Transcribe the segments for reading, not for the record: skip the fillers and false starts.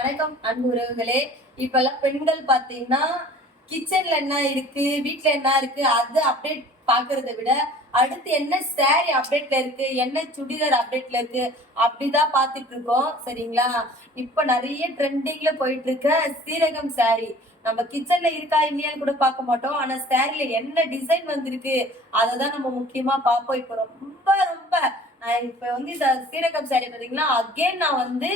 வணக்கம் அன்பு உறவுகளே. இப்பெல்லாம் பெண்கள் பாத்தீங்கன்னா கிச்சன்ல என்ன இருக்கு, வீட்டுல என்ன இருக்கு அது அப்டேட் பாக்குறதை விட அடுத்து என்ன சாரி அப்டேட்ல இருக்கு, என்ன சுடிதார் அப்டேட்ல இருக்கு அப்படிதான் பாத்துட்டு இருக்கோம். சரிங்களா? இப்ப நிறைய ட்ரெண்டிங்ல போயிட்டு இருக்க சீரகம் சாரி நம்ம கிச்சன்ல இருக்கா இல்லையான்னு கூட பார்க்க மாட்டோம். ஆனா சாரில என்ன டிசைன் வந்திருக்கு அததான் நம்ம முக்கியமா பார்ப்போம். இப்ப ரொம்ப ரொம்ப இப்ப இந்த சீரகம் சாரி பாத்தீங்கன்னா அகேன் நான்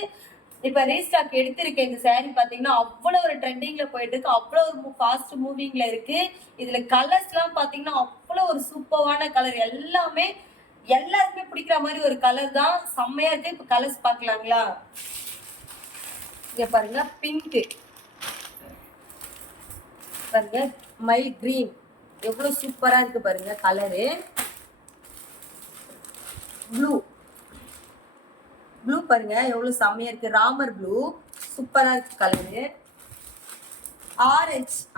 இப்ப ரீஸ்டாக் எடுத்திருக்கேன். இந்த சாரி பாத்தீங்கன்னா அவ்வளவு ஒரு ட்ரெண்டிங்ல போயிட்டு இருக்கு, அவ்வளவு ஒரு ஃபாஸ்ட் மூவிங்ல இருக்கு. இதுல கலர்ஸ் எல்லாம் பாத்தீங்கன்னா அவ்வளவு ஒரு சூப்பரான கலர், எல்லாமே எல்லாருக்குமே பிடிக்கிற மாதிரி ஒரு கலர் தான், செம்மையா இருக்கு. இப்ப கலர்ஸ் பாக்கலாங்களா? இங்க பாருங்க, பிங்க் பாருங்க, மை கிரீன் எவ்வளவு சூப்பரா இருக்கு பாருங்க கலரு. ப்ளூ பாருங்க எவ்வளவு செம்மையா இருக்கு, ராமர் ப்ளூ சூப்பரா இருக்கு கலரு.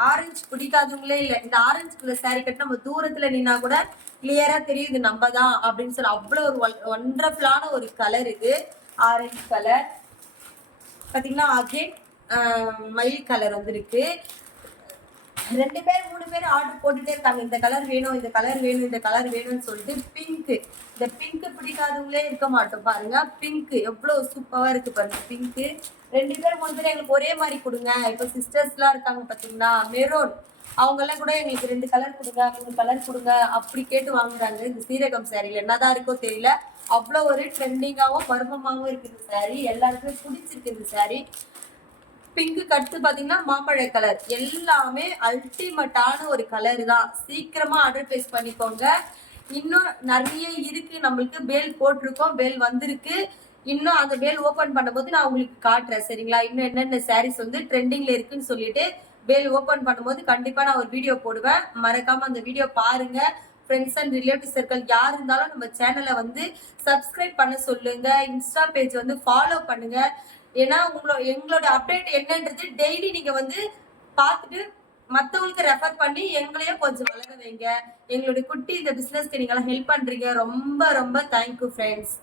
ஆரஞ்சு பிடிக்காதவங்களே இல்ல. இந்த ஆரஞ்சு கலர் சாரி கட்டி நம்ம தூரத்துல நின்னா கூட கிளியரா தெரியுது நம்ம தான் அப்படின்னு சொல்லி அவ்வளவு ஒரு ஒண்டர்ஃபுல்லான ஒரு கலர் இது. ஆரஞ்சு கலர் பாத்தீங்கன்னா அகேன் மயில் கலர் இருக்கு. 2 பேர் 3 பேர் ஆர்டர் போட்டுட்டே இருக்காங்க, இந்த கலர் வேணும், இந்த கலர் வேணும், இந்த கலர் வேணும்னு சொல்லிட்டு. பிங்க், இந்த பிங்க் பிடிக்காதவங்களே இருக்க மாட்டோம் பாருங்க. பிங்க் எவ்வளவு சூப்பரா இருக்கு பாருங்க. பிங்க் 2 பேர் 3 பேர் எங்களுக்கு ஒரே மாதிரி கொடுங்க. இப்ப சிஸ்டர்ஸ் எல்லாம் இருக்காங்க பாத்தீங்கன்னா, மெரோன் அவங்க எல்லாம் கூட எங்களுக்கு 2 கலர் கொடுங்க, 3 கலர் கொடுங்க அப்படி கேட்டு வாங்குறாங்க. இந்த சீரகம் சாரியில என்னதான் இருக்கோ தெரியல, அவ்வளவு ஒரு ட்ரெண்டிங்காவும் மர்மமாவும் இருக்கு இந்த சாரி. எல்லாருக்குமே பிடிச்சிருக்கு இந்த சாரி. பிங்க் கட்டு பாத்தீங்கன்னா மாம்பழ கலர், எல்லாமே அல்டிமேட்டான ஒரு கலர் தான். சீக்கிரமா ஆர்டர் பிளேஸ் பண்ணிக்கோங்க. இன்னும் நிறைய இருக்கு, நம்மளுக்கு பேல் போட்டிருக்கோம், பேல் வந்திருக்கு. இன்னும் அந்த பேல் ஓபன் பண்ணும்போது நான் உங்களுக்கு காட்டுறேன். சரிங்களா? இன்னும் என்னென்ன சாரீஸ் ட்ரெண்டிங்ல இருக்குன்னு சொல்லிட்டு பேல் ஓபன் பண்ணும்போது கண்டிப்பா நான் ஒரு வீடியோ போடுவேன். மறக்காம அந்த வீடியோ பாருங்க. ஃப்ரெண்ட்ஸ் அண்ட் ரிலேட்டிவ் சர்க்கிள் யார் இருந்தாலும் நம்ம சேனலை சப்ஸ்கிரைப் பண்ண சொல்லுங்க. இன்ஸ்டா பேஜ் ஃபாலோ பண்ணுங்க. ஏன்னா எங்களோட அப்டேட் என்னன்றது டெய்லி நீங்க பார்த்துட்டு மத்தவங்களுக்கு ரெஃபர் பண்ணி எங்களையும் கொஞ்சம் வளர வைங்க. எங்களுடைய குட்டி இந்த பிசினஸ்க்கு நீங்க ஹெல்ப் பண்றீங்க. ரொம்ப ரொம்ப தேங்க்யூ ஃப்ரெண்ட்ஸ்.